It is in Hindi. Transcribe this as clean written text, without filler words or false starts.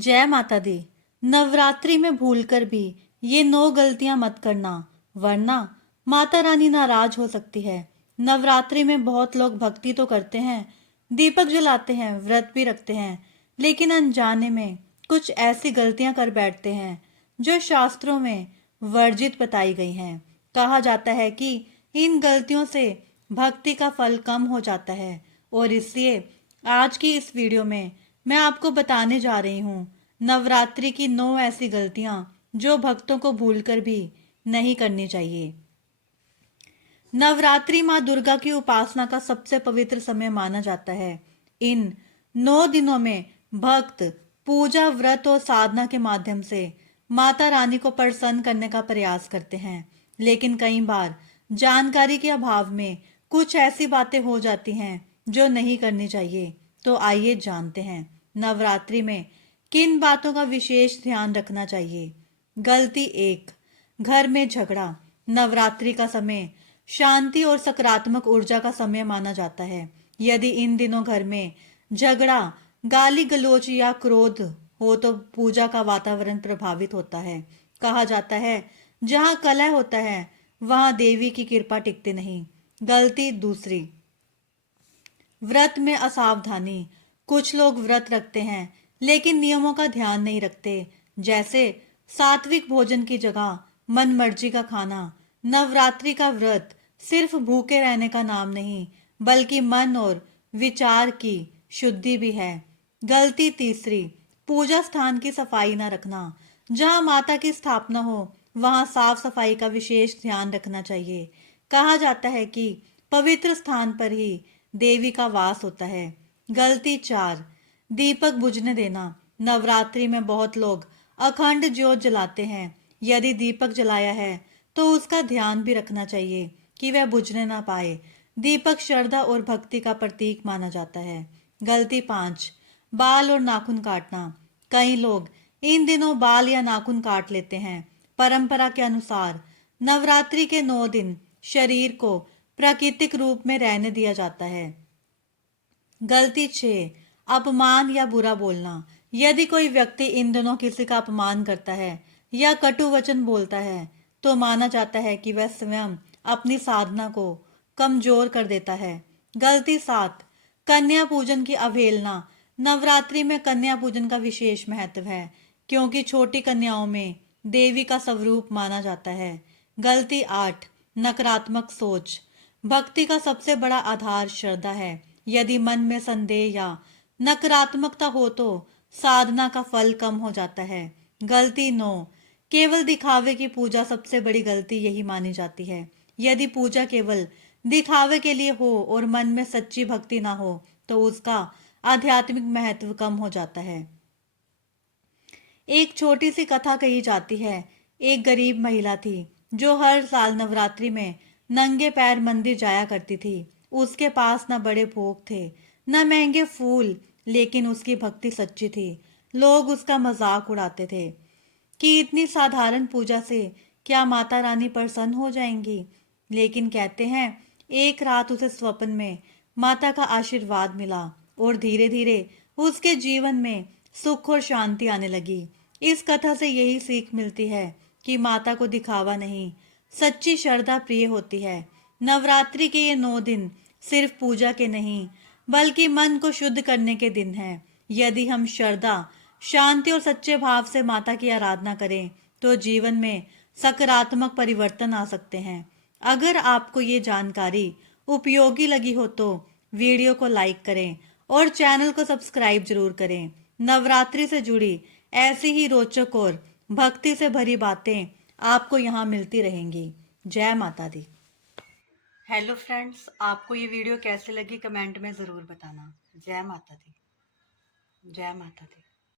जय माता दी। नवरात्रि में भूलकर भी ये 9 गलतियां मत करना, वरना माता रानी नाराज हो सकती है। नवरात्रि में बहुत लोग भक्ति तो करते हैं, दीपक जलाते हैं, व्रत भी रखते हैं, लेकिन अनजाने में कुछ ऐसी गलतियां कर बैठते हैं जो शास्त्रों में वर्जित बताई गई हैं। कहा जाता है कि इन गलतियों से भक्ति का फल कम हो जाता है, और इसलिए आज की इस वीडियो में मैं आपको बताने जा रही हूँ नवरात्रि की 9 ऐसी गलतियां जो भक्तों को भूलकर भी नहीं करनी चाहिए। नवरात्रि माँ दुर्गा की उपासना का सबसे पवित्र समय माना जाता है। इन 9 दिनों में भक्त पूजा, व्रत और साधना के माध्यम से माता रानी को प्रसन्न करने का प्रयास करते हैं, लेकिन कई बार जानकारी के अभाव में कुछ ऐसी बातें हो जाती हैं जो नहीं करनी चाहिए। तो आइए जानते हैं नवरात्रि में किन बातों का विशेष ध्यान रखना चाहिए। गलती 1, घर में झगड़ा। नवरात्रि का समय शांति और सकारात्मक ऊर्जा का समय माना जाता है। यदि इन दिनों घर में झगड़ा, गाली गलौज या क्रोध हो तो पूजा का वातावरण प्रभावित होता है। कहा जाता है जहाँ कलह होता है वहां देवी की कृपा टिकती नहीं। गलती 2, व्रत में असावधानी। कुछ लोग व्रत रखते हैं लेकिन नियमों का ध्यान नहीं रखते, जैसे सात्विक भोजन की जगह मनमर्जी का खाना। नवरात्रि का व्रत सिर्फ भूखे रहने का नाम नहीं, बल्कि मन और विचार की शुद्धि भी है। गलती 3, पूजा स्थान की सफाई न रखना। जहाँ माता की स्थापना हो वहाँ साफ सफाई का विशेष ध्यान रखना चाहिए। कहा जाता है कि पवित्र स्थान पर ही देवी का वास होता है। गलती 4, दीपक बुझने देना। नवरात्रि में बहुत लोग अखंड ज्योत जलाते हैं। यदि दीपक जलाया है तो उसका ध्यान भी रखना चाहिए कि वह बुझने ना पाए। दीपक श्रद्धा और भक्ति का प्रतीक माना जाता है। गलती 5, बाल और नाखून काटना। कई लोग इन दिनों बाल या नाखून काट लेते हैं। परंपरा के अनुसार नवरात्रि के 9 दिन शरीर को प्राकृतिक रूप में रहने दिया जाता है। गलती 6, अपमान या बुरा बोलना। यदि कोई व्यक्ति इन दिनों किसी का अपमान करता है या कटु वचन बोलता है तो माना जाता है कि वह स्वयं अपनी साधना को कमजोर कर देता है। गलती 7, कन्या पूजन की अवहेलना। नवरात्रि में कन्या पूजन का विशेष महत्व है, क्योंकि छोटी कन्याओं में देवी का स्वरूप माना जाता है। गलती 8, नकारात्मक सोच। भक्ति का सबसे बड़ा आधार श्रद्धा है। यदि मन में संदेह या नकारात्मकता हो तो साधना का फल कम हो जाता है। गलती 9, केवल दिखावे की पूजा। सबसे बड़ी गलती यही मानी जाती है। यदि पूजा केवल दिखावे के लिए हो और मन में सच्ची भक्ति ना हो तो उसका आध्यात्मिक महत्व कम हो जाता है। एक छोटी सी कथा कही जाती है। एक गरीब महिला थी जो हर साल नवरात्रि में नंगे पैर मंदिर जाया करती थी। उसके पास न बड़े भोग थे न महंगे फूल, लेकिन उसकी भक्ति सच्ची थी। लोग उसका मजाक उड़ाते थे कि इतनी साधारण पूजा से क्या माता रानी प्रसन्न हो जाएंगी। लेकिन कहते हैं एक रात उसे स्वप्न में माता का आशीर्वाद मिला और धीरे धीरे उसके जीवन में सुख और शांति आने लगी। इस कथा से यही सीख मिलती है कि माता को दिखावा नहीं, सच्ची श्रद्धा प्रिय होती है। नवरात्रि के ये 9 दिन सिर्फ पूजा के नहीं, बल्कि मन को शुद्ध करने के दिन हैं। यदि हम श्रद्धा, शांति और सच्चे भाव से माता की आराधना करें तो जीवन में सकारात्मक परिवर्तन आ सकते हैं। अगर आपको ये जानकारी उपयोगी लगी हो तो वीडियो को लाइक करें और चैनल को सब्सक्राइब जरूर करें। नवरात्रि से जुड़ी ऐसी ही रोचक और भक्ति से भरी बातें आपको यहाँ मिलती रहेंगी। जय माता दी। हेलो फ्रेंड्स, आपको ये वीडियो कैसे लगी कमेंट में ज़रूर बताना। जय माता दी। जय माता दी।